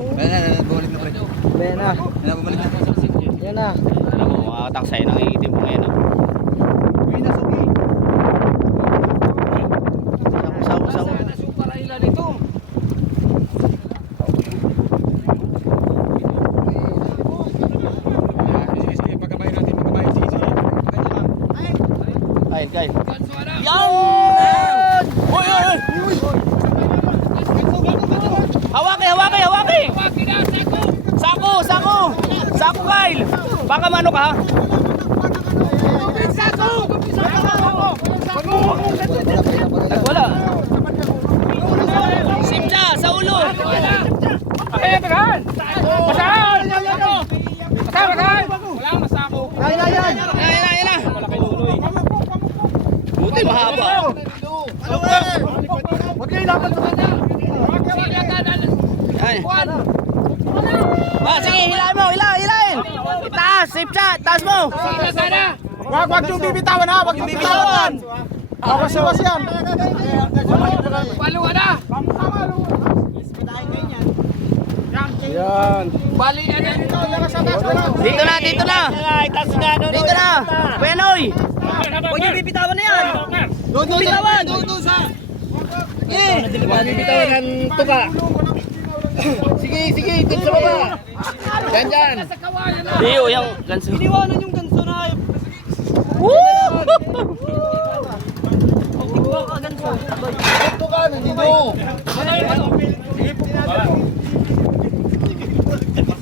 Bumalik na pre. Ayan na. Bumalik na. Ayan na. Alam mo, makakatak sa'yo ng iitim mo ngayon. Sako. Sige, pagkabayin natin, pagkabayin. Sige. Kain. Yan! Uy! Hawaki! Sako, Kyle! Baka mano ka? Nagwala. Simja, sa ulo! Ayan na! Buti mahaba. Huwag kayo laban sa kanya. Ay. Sige, hilahin mo, hilahin. Itaas, Simja, taas mo. Wag yung bibitawan ha. Wag yung bibitawan. Awas yan. Paluwa na! Yan. Bali na dito! Dito na. Penoy. Huwag yung bibitawan na yan. Bibitawan. Bibitawan ng tuka. Sige, dito sa baba. Diyan. Diyo, yung ganso. Iniwanan yung ganso na.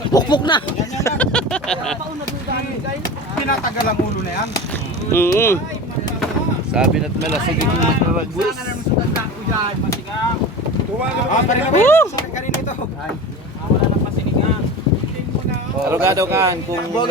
Pukpuk na. Pinatagal ang ulo na yan. Sabi na't malasig yung magragwis. Kanina ito. Arugado kan kung